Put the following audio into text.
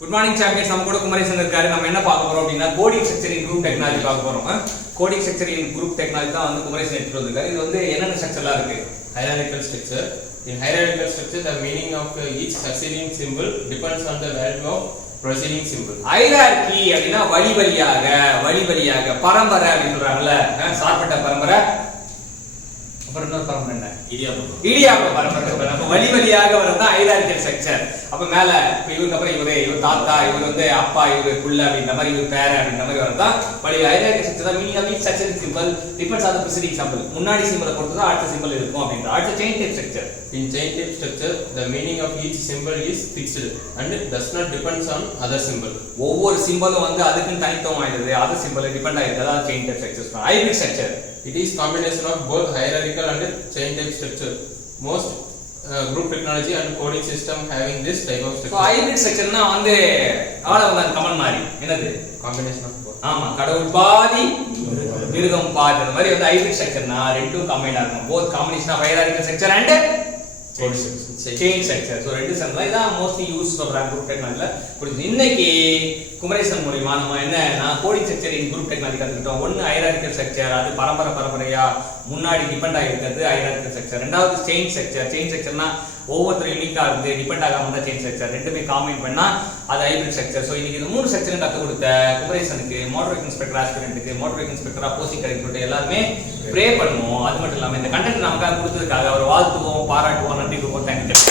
Good morning champions. நம்ம கூட குமரேசன் இருக்காரு. நம்ம என்ன பார்க்க போறோம் அப்படின்னா coding structure in group technology பார்க்க போறோம். Coding structure in group technology தான் வந்து குமரேசன் எடுத்துட்டு வந்திருக்காரு. இது வந்து என்னென்ன ஸ்ட்ரக்சர்லாம் இருக்கு? Hierarchical structure. In hierarchical structure, the meaning of each succeeding symbol depends on the value of preceding symbol. Hierarchy அப்படின்னா வழி வழியாக பரம்பரை அப்படின்னு சொல்றாங்கல்ல, சார்பட்ட பரம்பரை. அப்புறம் இன்னொரு பரம்பரை என்ன? இடியாப்ப பரம்பரை. அப்ப வழியாக வரதான் ஹைரார்கிக்கல் ஸ்ட்ரக்சர். அப்ப மேல இவருக்கு அப்புறம் இவர் தாத்தா, இவர் வந்து அப்பா, இவர் புள்ள அப்படின்ற மாதிரி, இவர் பேர அப்படின்ற மாதிரி வரதான் வழி ஹைரார்கிக்கல் ஸ்ட்ரக்சர். தான் meaning of each successive symbol depends on the preceding symbol. முன்னாடி சிம்பிளை பொறுத்து தான் அடுத்த சிம்பிள் இருக்கும் அப்படின்ற. அடுத்த chain type structure. In chain type structure, the meaning of each symbol is fixed and does not depends on other symbol. ஒவ்வொரு சிம்பிளும் வந்து அதுக்கு தனித்துவம் ஆயிடுது, அதர் சிம்பிள் டிபெண்ட் ஆயிடுது. அதான் chain type structure. Hybrid structure. It is combination of both hierarchical and chain type structure. Most group technology and coding system having this type of structure. So hybrid structureனா வந்து ஆளவங்க come on மாதிரி என்னது? Combination of both. ஆமா, கடவுள் பாதி மிருகம் பாதி. அந்த மாதிரி வந்து ஹைபிரிட் ஸ்ட்ரக்சர்னா ரெண்டும் கம்பைன் ஆகும். both combination of hierarchical structure and chain structure. So ரெண்டு சம்பளம் இதான் மோஸ்ட்லி யூஸ் பண்றாங்க குரூப் டெக்னாலஜில. இன்னைக்கு குமரேசன் மூலமா நம்ம என்ன coding structure in group technology கத்துக்கிட்டோம். ஒன்னு ஹைரார்கிக்கல் ஸ்ட்ரக்சர், அது பரம்பரையா முன்னாடி டிபெண்ட் ஆகிருக்கிறது ஹைரார்கிக்கல் ஸ்ட்ரக்சர். ரெண்டாவது செயின் ஸ்ட்ரக்சர். செயின் ஸ்ட்ரக்சர்னா ஒவ்வொருத்தரும் யூனிக்கா இருந்து டிபெண்ட் ஆகாம தான் செயின் ஸ்ட்ரக்சர். ரெண்டுமே காம்பைன் பண்ணா அது ஹைபிரிட் ஸ்ட்ரக்சர். ஸோ இன்னைக்கு இந்த மூணு ஸ்ட்ரக்சரும் கற்றுக் கொடுத்த குமரேசனுக்கு, மோட்டார் வெஹிக்கிள் இன்ஸ்பெக்டர் ஆஸ்பிரண்ட்டுக்கு, மோட்டார் வெஹிக்கிள் இன்ஸ்பெக்டர் போஸ்டிங் கிடைக்கிறது எல்லாருமே ப்ரே பண்ணுவோம். அது மட்டும் இல்லாமல் இந்த கண்டென்ட் நமக்காக கொடுத்ததுக்காக அவர் வாழ்த்துவோம், பாராட்டுவோம், நன்றி கொடுப்போம். தேங்க்யூ.